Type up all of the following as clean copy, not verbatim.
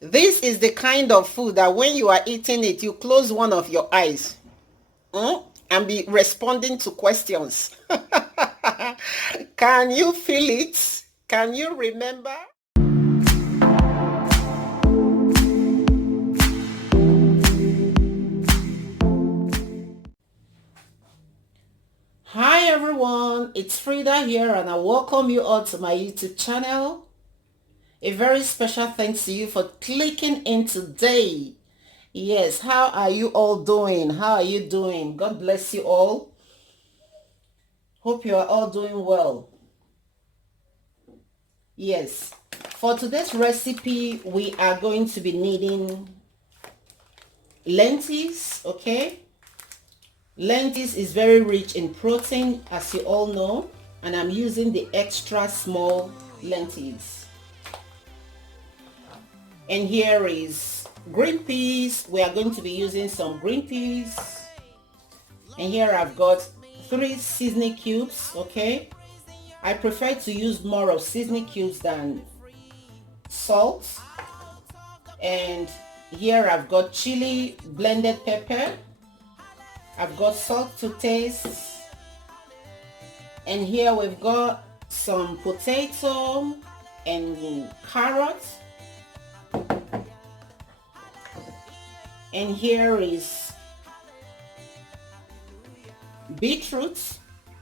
This is the kind of food that when you are eating it, you close one of your eyes, and be responding to questions. Can you feel it? Can you remember? Hi everyone, it's Frida here and I welcome you all to my YouTube channel. A very special thanks to you for clicking in today. Yes, how are you all doing? How are you doing? God bless you all. Hope you are all doing well. Yes, for today's recipe, we are going to be needing lentils, okay? Lentils is very rich in protein, as you all know, and I'm using the extra small lentils. And here is green peas. We are going to be using some green peas. And here I've got 3 seasoning cubes, okay? I prefer to use more of seasoning cubes than salt. And here I've got chili blended pepper. I've got salt to taste. And here we've got some potato and carrots. And here is beetroot,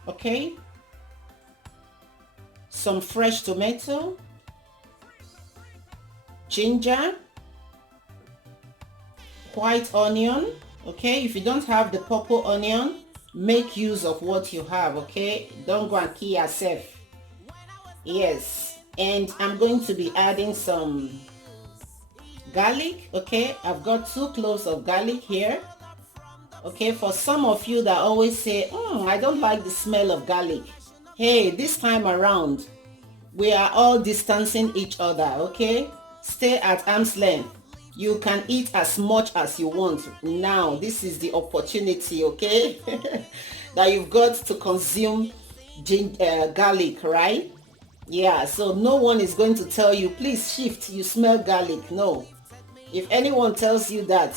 okay? Some fresh tomato, ginger, white onion, okay? If you don't have the purple onion, make use of what you have, okay? Don't go and kill yourself. Yes, and I'm going to be adding some garlic, okay? I've got 2 cloves of garlic here. Okay, for some of you that always say, I don't like the smell of garlic. Hey, this time around, we are all distancing each other, okay? Stay at arm's length. You can eat as much as you want. Now, this is the opportunity, okay? that you've got to consume garlic, right? Yeah, so no one is going to tell you, please shift, you smell garlic. No. If anyone tells you that,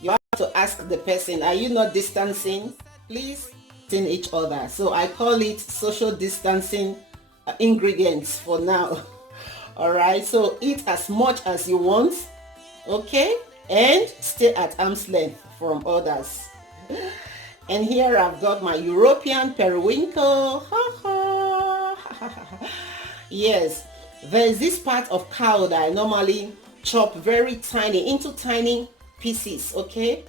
you have to ask the person, are you not distancing? Please in each other. So I call it social distancing ingredients for now. All right, so eat as much as you want, okay, and stay at arm's length from others. And here I've got my European periwinkle. Yes, there's this part of cow that I normally chop very tiny into tiny pieces, okay?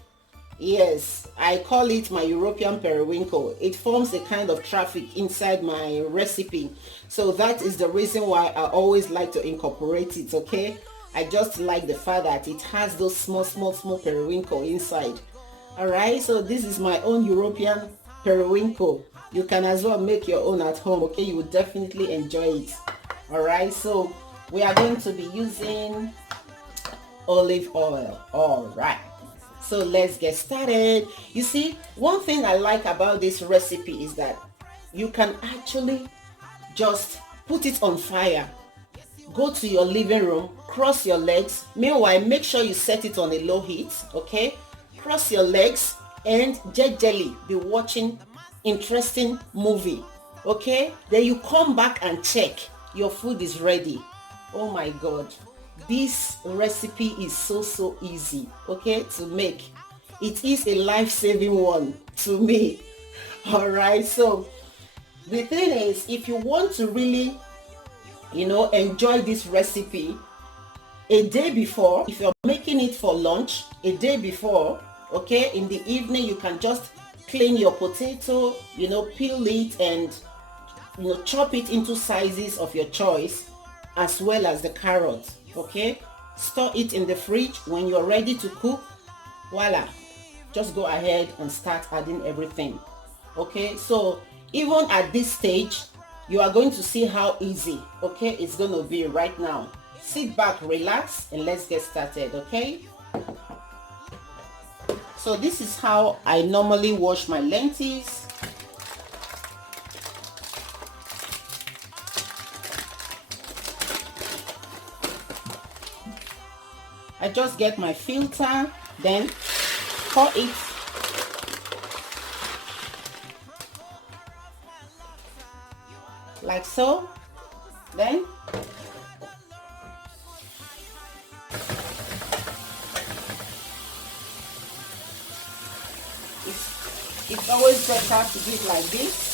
Yes, I call it my European periwinkle. It forms a kind of traffic inside my recipe. So that is the reason why I always like to incorporate it, okay? I just like the fact that it has those small periwinkle inside. Alright, so this is my own European periwinkle. You can as well make your own at home, okay? You will definitely enjoy it. Alright, so we are going to be using olive oil. Alright, so let's get started. You see, one thing I like about this recipe is that you can actually just put it on fire, go to your living room, cross your legs. Meanwhile, make sure you set it on a low heat, okay? Cross your legs and jelly be watching interesting movie, okay? Then you come back and check your food is ready. Oh my God, this recipe is so easy, okay, to make. It is a life-saving one to me. All right, so the thing is, if you want to really enjoy this recipe, a day before, if you're making it for lunch, a day before, okay, in the evening you can just clean your potato, peel it and chop it into sizes of your choice, as well as the carrot, okay? Store it in the fridge. When you're ready to cook, voila, just go ahead and start adding everything, okay? So even at this stage, you are going to see how easy, okay, it's going to be right now. Sit back, relax, and let's get started, okay? So this is how I normally wash my lentils. I just get my filter, then pour it. Like so. Then it's always better to do it like this.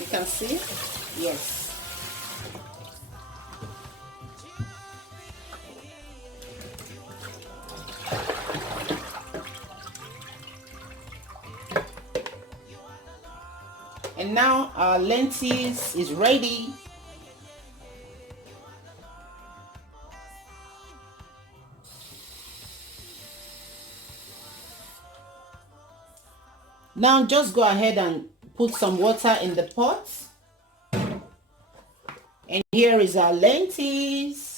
You can see, yes. And now our lentils is ready. Now just go ahead and put some water in the pot. And here is our lentils.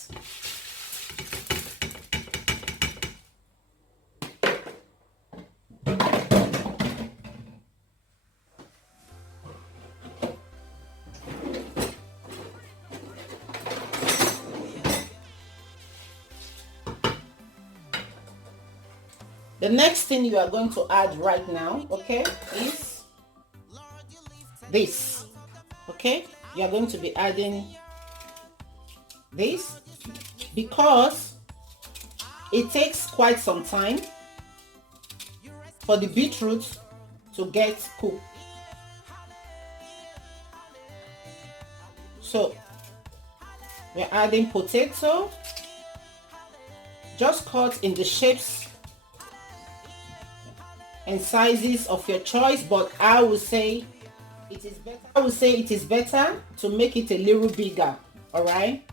The next thing you are going to add right now, okay, is this. Okay, you are going to be adding this because it takes quite some time for the beetroot to get cooked. So we're adding potato, just cut in the shapes and sizes of your choice, but I would say it is better to make it a little bigger. All right,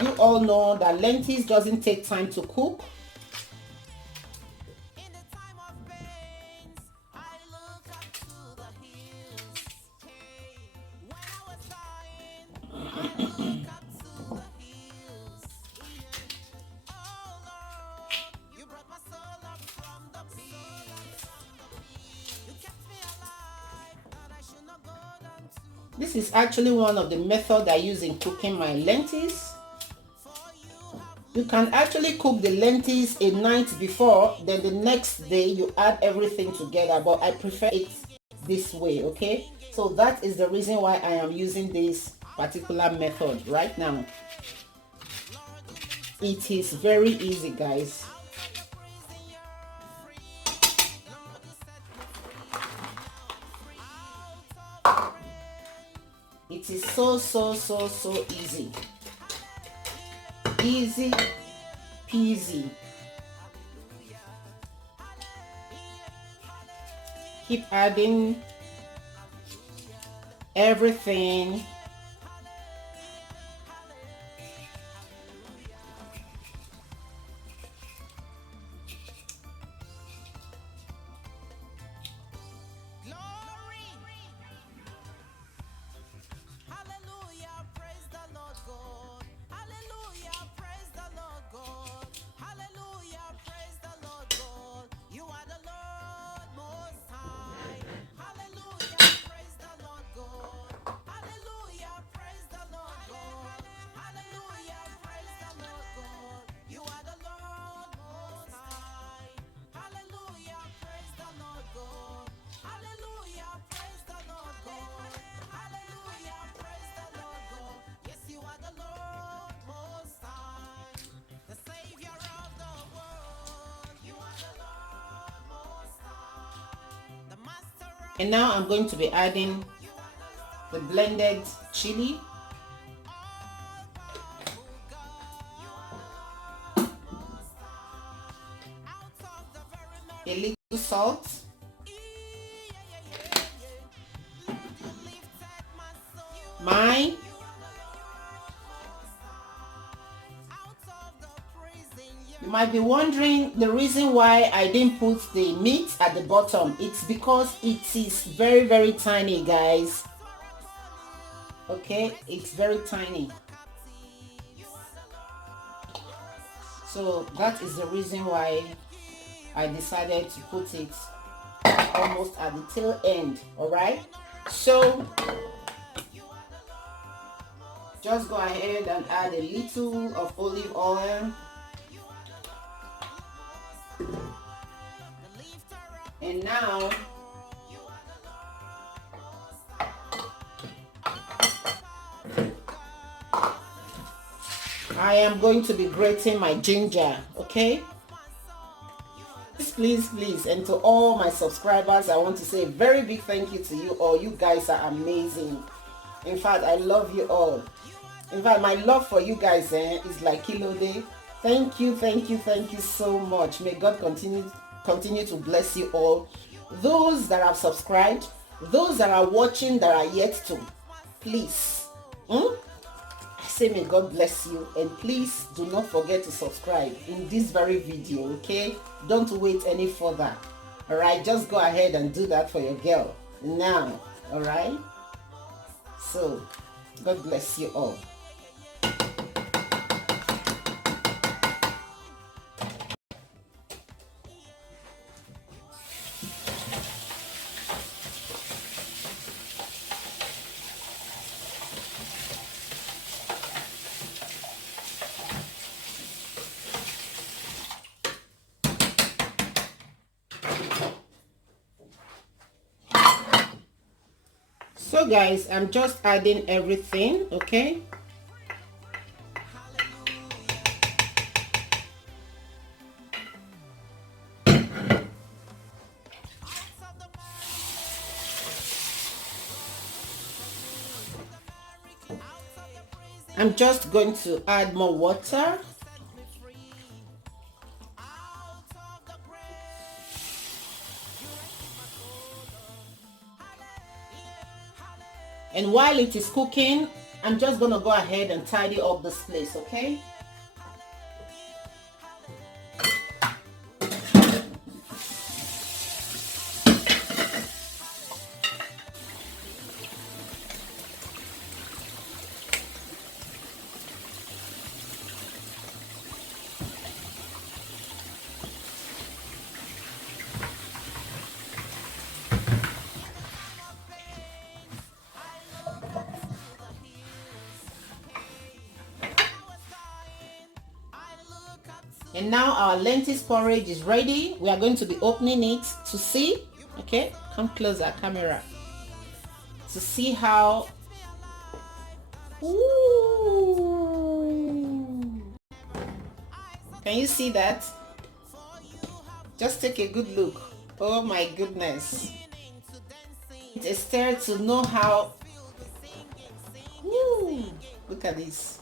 you all know that lentils doesn't take time to cook. This is actually one of the methods I use in cooking my lentils. You can actually cook the lentils a night before, then the next day you add everything together, but I prefer it this way, okay? So that is the reason why I am using this particular method right now. It is very easy, guys. It is so easy. Easy peasy. Keep adding everything. And now I'm going to be adding the blended chili. A little salt. My You might be wondering the reason why I didn't put the meat at the bottom. It's because it is very tiny, guys. Okay, it's very tiny. So that is the reason why I decided to put it almost at the tail end. All right, so Just go ahead and add a little of olive oil. And now I am going to be grating my ginger, okay? Please, and to all my subscribers, I want to say a very big thank you to you all. You guys are amazing. In fact, I love you all. In fact, my love for you guys is like kilo day. Thank you so much. May God continue to bless you all. Those that have subscribed, those that are watching that are yet to, please. I say may God bless you, and please do not forget to subscribe in this very video, okay? Don't wait any further. All right, just go ahead and do that for your girl now. All right, so God bless you all. So guys, I'm just adding everything, okay? I'm just going to add more water. And while it is cooking, I'm just going to go ahead and tidy up this place, okay? And now our lentils porridge is ready. We are going to be opening it to see, okay? Come closer, camera. To see how, ooh. Can you see that? Just take a good look. Oh my goodness. It's a stir to know how, ooh, look at this.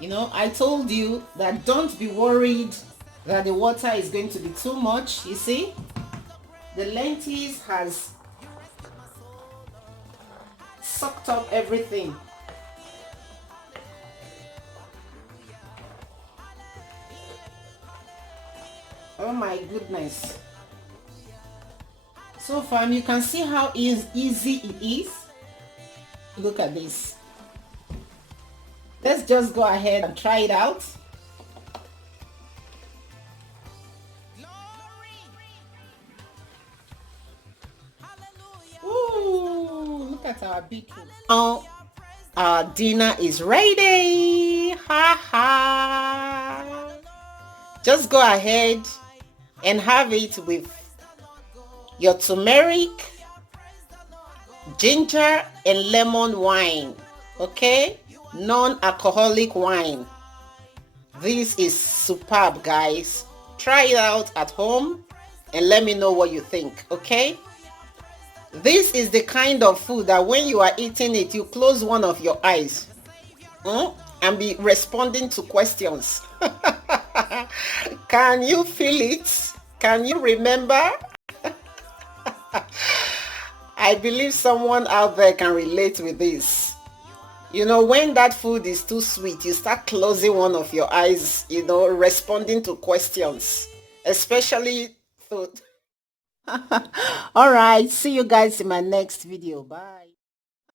You know, I told you that don't be worried that the water is going to be too much. You see, the lentils has sucked up everything. Oh my goodness. So far, you can see how easy it is. Look at this. Let's just go ahead and try it out. Ooh, look at our beetroot. Now our dinner is ready. Ha ha. Just go ahead and have it with your turmeric, ginger, and lemon wine. Okay? Non-alcoholic wine. This is superb, guys. Try it out at home and let me know what you think, okay? This is the kind of food that when you are eating it, you close one of your eyes and be responding to questions. Can you feel it? Can you remember? I believe someone out there can relate with this. You know, when that food is too sweet, you start closing one of your eyes, you know, responding to questions, especially food. All right, see you guys in my next video. Bye.